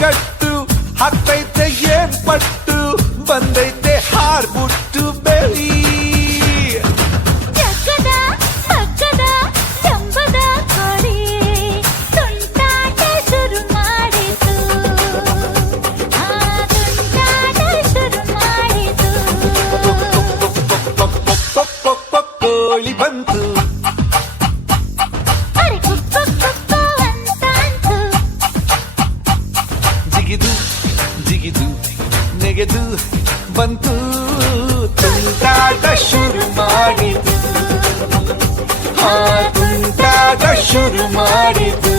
ಕಟ್ಟು ಹಾಕ್ತೈತೆ ಏನ್ ಪಟ್ಟು ಬಂದೈತೆ ಹಾರ್ಬಿಟ್ಟು ಬೆಳಿ ಜಗ್ಗದ ಬಗ್ಗದ ಜಂಬದ ಕೋಳಿ ತುಂಟಾಟ ಶುರು ಮಾಡಿತು ತುಂಟಾಟ ಶುರು ಮಾಡಿತು ಕೋಳಿ ಬಂತು ಅರೆ ಕುಕ್ಕು ಕುಕ್ಕು ಅಂತಾಂತು ಜಿಗಿದು ಜಿಗಿದು ನೆಗೆದು ಬಂತು ತುಂಟಾಟ ಶುರು ಮಾಡಿತು ತುಂಟಾಟ ಶುರು ಮಾಡಿತು